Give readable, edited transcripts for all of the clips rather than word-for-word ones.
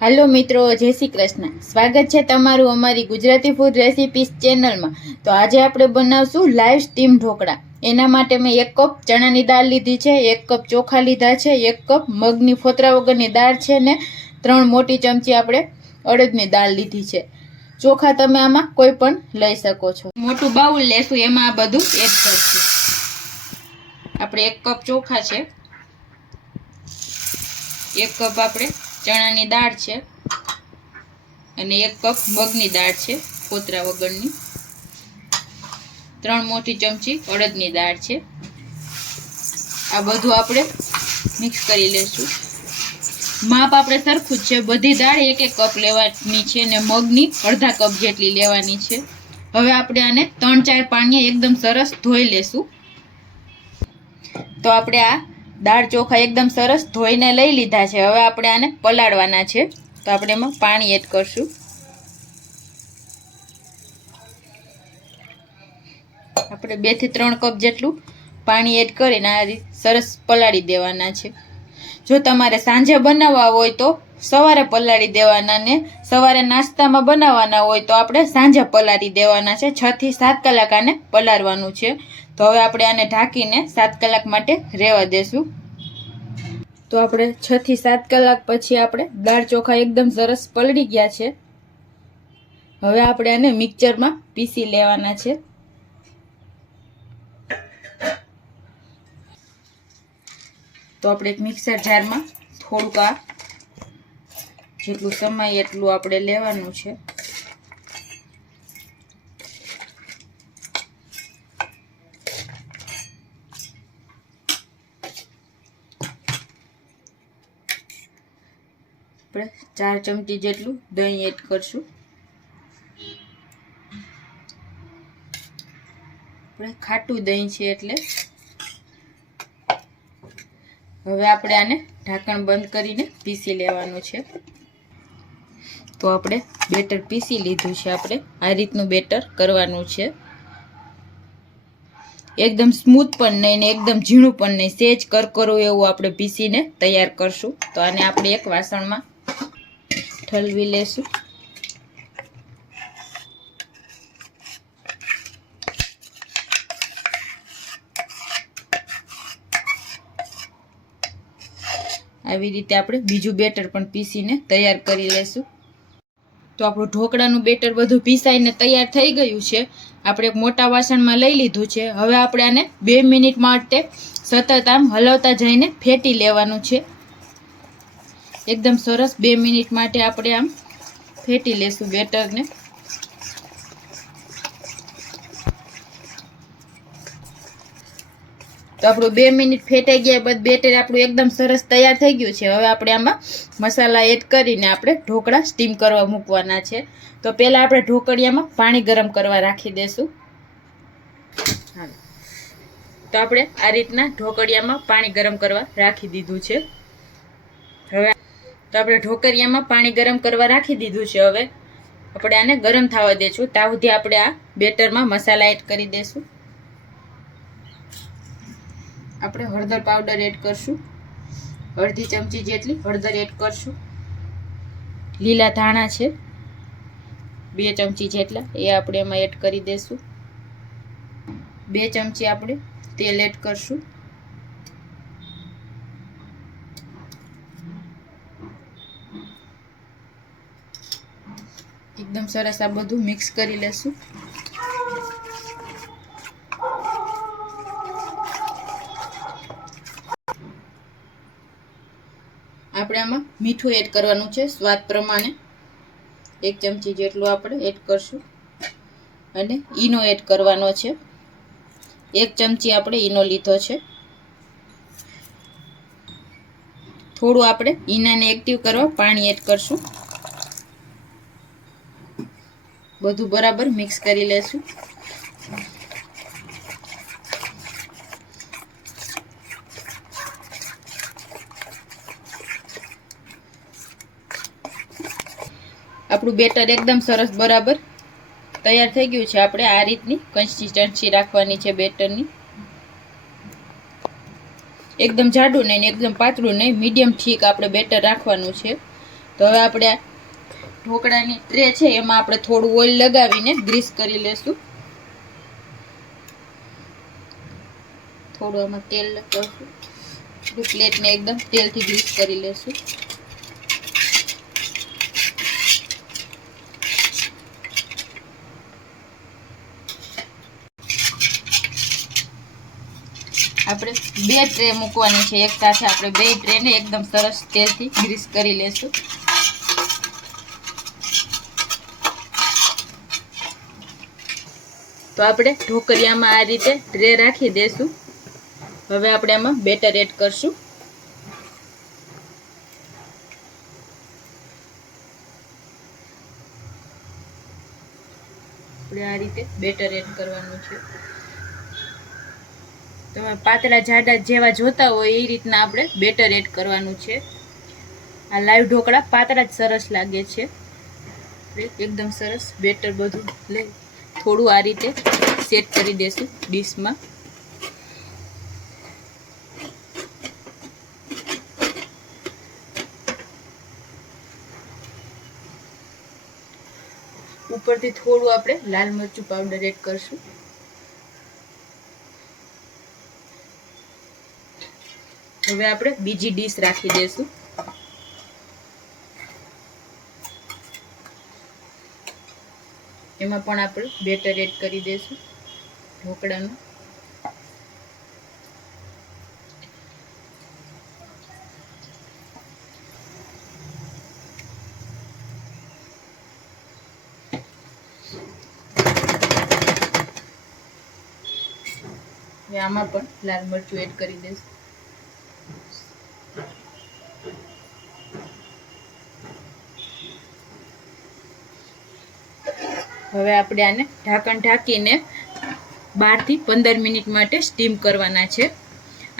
Hello मित्रों, जय श्री कृष्ण। स्वागत है तमारू अमारी गुजराती फूड रेसिपीज चेनल में। तो आज आपणे बनावशुं लाइव स्टीम ढोकळा। एना माटे मैं 1 कप चणानी दाळ लीधी छे, 1 कप चोखा लीधा छे, 1 कप मगनी फोतरा वगरनी दाळ छे ने 3 मोटी चमची आपणे अड़दनी दाळ लीधी छे। चोखा तमे आमां कोई पण लई शको छो। मोटुं बाउल लेशुं, एमां आ बधुं एड करशुं। आपणे 1 कप चोखा छे, 1 कप आपणे चणानी दाळ छे અને 1 કપ મગની દાળ છે ફોતરા વગરની, 3 મોટી ચમચી અડદની દાળ છે। આ બધું આપણે મિક્સ કરી લેશું। માપ આપણે સરખું જ છે, બધી દાળ 1-1 કપ લેવાની છે અને મગની અડધા કપ જેટલી લેવાની છે। હવે આપણે આને 3-4 પાણીએ એકદમ સરસ ધોઈ લેશું। તો આપણે આ દાળ ચોખા એકદમ સરસ ધોઈને લઈ લીધા છે। હવે આપણે આને પલાળવાના છે। तो આપણે એમાં પાણી એડ કરશું। આપણે 2 થી 3 કપ જેટલું પાણી એડ કરીને આ રીતે સરસ પલાળી દેવાના છે। જો તમારે સાંજે બનાવવા હોય તો સવારે પલાળી દેવાના ને સવારે નાસ્તામાં બનાવવાના હોય તો આપણે સાંજે પલાળી દેવાના છે। 6 થી 7 કલાક આને પલાળવાનું છે। તો હવે આપણે આને ઢાંકીને 7 કલાક માટે રહેવા દેશું। तो આપણે 6 થી 7 કલાક પછી આપણે દાળ ચોખા એકદમ સરસ પલળી ગયા છે। હવે આપણે આને મિક્સરમાં પીસી લેવાના છે। તો આપણે એક મિક્સર જારમાં થોડુંક આ જેટલું સમય એટલું આપણે લેવાનું છે। આપણે 4 ચમચી જેટલું દહીં એડ કરશું। આપણે ખાટું દહીં છે એટલે હવે આપણે આને ઢાંકણ બંધ કરીને પીસી લેવાનું છે। તો આપણે બેટર પીસી લીધું છે। આપણે આ રીતનું બેટર કરવાનું છે, एकदम स्मूथ पण नहीं ने एकदम झीणुं पण नहीं, सेज करकरो एवुं आपणे पीसीने तैयार करशुं। तो आने आपणे एक वासणमां ठलवी लेशुं। આવી રીતે આપણે બીજું બેટર પણ પીસીને તૈયાર કરી લેશું। તો આપણું ઢોકળાનું બેટર બધું પીસાઈને તૈયાર થઈ ગયું છે। આપણે એક મોટા વાસણમાં લઈ લીધું છે। હવે આપણે આને 2 મિનિટ માટે સતત આમ હલાવતા જઈને ફેટી લેવાનું છે। એકદમ સરસ 2 મિનિટ માટે આપણે આમ ફેટી લેશું બેટરને। તો આપણું 2 મિનિટ ફેટાઈ ગયા બાદ બેટર આપણું એકદમ સરસ તૈયાર થઈ ગયું છે। હવે આપણે આમાં મસાલા એડ કરીને આપણે ઢોકળા સ્ટીમ કરવા મૂકવાના છે। તો પહેલા આપણે ઢોકળિયામાં પાણી ગરમ કરવા રાખી દેશું। તો આપણે આ રીતના ઢોકળિયામાં પાણી ગરમ કરવા રાખી દીધું છે। હવે તો આપણે ઢોકળિયામાં પાણી ગરમ કરવા રાખી દીધું છે। હવે આપણે આને ગરમ થવા દેશું। ત્યાં સુધી આપણે આ બેટરમાં મસાલા એડ કરી દેશું। આપણે હળદર પાવડર એડ કરશું, અડધી ચમચી જેટલી હળદર એડ કરશું। લીલા ધાણા છે 2 ચમચી જેટલા, એ આપણે એમાં એડ કરી દેશું। 2 ચમચી આપણે તેલ એડ કરશું। એકદમ સરસ આ બધું મિક્સ કરી લેશું। આપણે આમાં મીઠું એડ કરવાનું છે સ્વાદ પ્રમાણે, 1 ચમચી જેટલું આપણે એડ કરશું। અને ઈનો એડ કરવાનો છે, 1 ચમચી આપણે ઈનો લીધો છે। થોડું આપણે ઈનાને એક્ટિવ કરવા પાણી એડ કરશું। બધું બરાબર મિક્સ કરી લેશું। આપણું બેટર એકદમ સરસ બરાબર તૈયાર થઈ ગયું છે। આપણે આ રીતની કન્સિસ્ટન્સી રાખવાની છે બેટરની। एकदम जाडू नहीं एकदम पातळू नहीं, मीडियम ठीक આપણે બેટર રાખવાનું છે। તો હવે આપણે ઢોકળાની ટ્રે છે એમાં આપણે થોડું ઓઇલ લગાવીને ગ્રીસ કરી લેશું. થોડું આમાં તેલ લગાવશું. પ્લેટને એકદમ તેલથી ગ્રીસ કરી લેશું. આપણે 2 ટ્રે મૂકવાની છે એક સાથે. આપણે 2 ટ્રેને એકદમ સરસ તેલથી ગ્રીસ કરી લેશું. તો આપણે ઢોકળિયામાં આ રીતે ટ્રે રાખી દેશું. હવે આપણે આમાં બેટર એડ કરશું. આપણે આ રીતે બેટર એડ કરવાનું છે. તમે પાતળા જાડા જેવા જોતા હોય એ રીતના આપણે બેટર એડ કરવાનું છે. આ લાઈવ ઢોકળા પાતળા જ સરસ લાગે છે. એકદમ સરસ બેટર બધું લઈ થોડું આ રીતે સેટ કરી દેશું ડીશમાં. ઉપરથી થોડું આપણે લાલ મરચું પાવડર એડ કરશું. હવે આપણે બીજી ડીશ રાખી દેશું. એમાં પણ આપણે બેટર એડ કરી દેશું ઢોકળાનું. આમાં પણ લાલ મરચું એડ કરી દઈશું. હવે આપણે આને ઢાંકણ ઢાંકીને 12 થી 15 મિનિટ માટે સ્ટીમ કરવાના છે.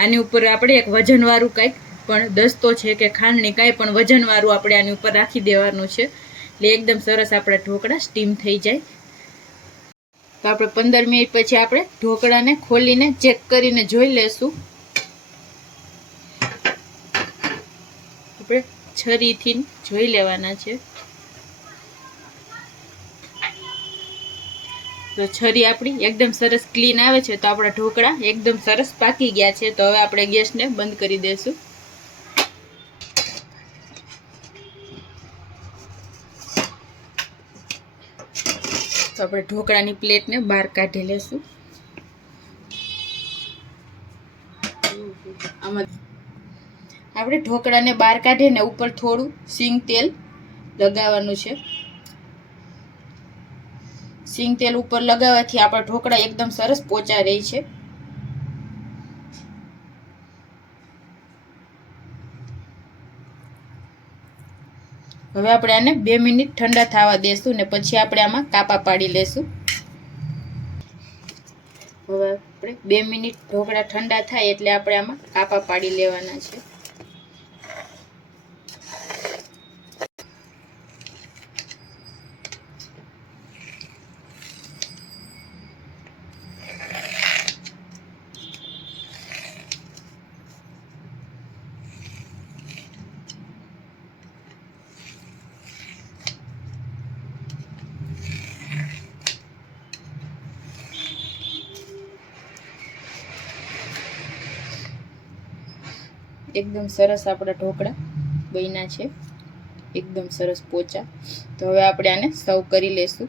આની ઉપર આપણે એક વજનવાળું કંઈક પણ દસ્તો છે કે ખાંડણી કાંઈ પણ વજનવાળું આપણે આની ઉપર રાખી દેવાનું છે. એટલે એકદમ સરસ આપણા ઢોકળા સ્ટીમ થઈ જાય. તો આપણે 15 મિનિટ પછી આપણે ઢોકળાને ખોલીને ચેક કરીને જોઈ લેશું. આપણે છરીથી જોઈ લેવાના છે. તો છરી આપણી એકદમ સરસ ક્લીન આવે છે. તો આપણા ઢોકળા એકદમ સરસ પાકી ગયા છે. તો હવે આપણે ગેસને બંધ કરી દઈશું. તો આપણે ઢોકળાની પ્લેટને બહાર કાઢી લેશું. આમાં આપણે ઢોકળાને બહાર કાઢીને ઉપર થોડું સિંગ તેલ લગાવવાનું છે. સિંગ તેલ ઉપર લગાવવાથી આપણા ઢોકળા એકદમ સરસ પોચા રહે છે. હવે આપણે આને 2 મિનિટ ઠંડા થવા દેશું ને પછી આપણે આમાં કાપા પાડી લેશું. હવે આપણે 2 મિનિટ ઢોકળા ઠંડા થાય એટલે આપણે આમાં કાપા પાડી લેવાના છે. એકદમ સરસ આપણા ઢોકળા બન્યા છે. એકદમ સરસ પોચા. તો હવે આપણે આને સર્વ કરી લેશું.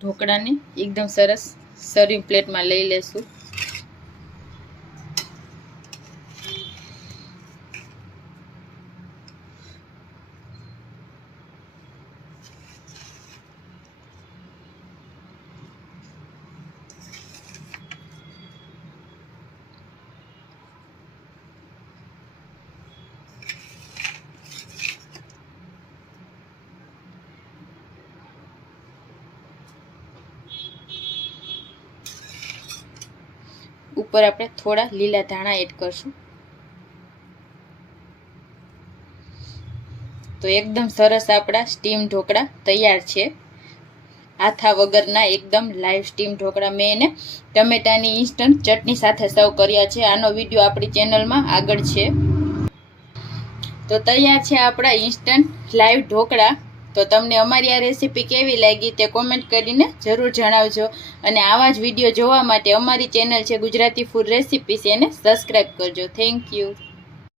ઢોકળાને એકદમ સરસ સર્વિંગ પ્લેટમાં લઈ લેશું. ઉપર આપણે થોડા લીલા ધાણા એડ કરશું. તો એકદમ સરસ આપણા સ્ટીમ ઢોકળા તૈયાર છે. આથા વગરના એકદમ લાઈવ સ્ટીમ ઢોકળા. મેં એને ટમેટાની ઇન્સ્ટન્ટ ચટણી સાથે સર્વ કર્યા છે. આનો વિડીયો આપણી ચેનલમાં આગળ છે. તો તૈયાર છે આપણા ઇન્સ્ટન્ટ લાઈવ ઢોકળા. તો તમને અમારી આ રેસીપી કેવી લાગી તે કોમેન્ટ કરીને જરૂર જણાવજો. અને આવા જ વિડીયો જોવા માટે અમારી ચેનલ છે ગુજરાતી ફૂડ રેસીપીસ, એને સબસ્ક્રાઈબ કરજો. Thank you.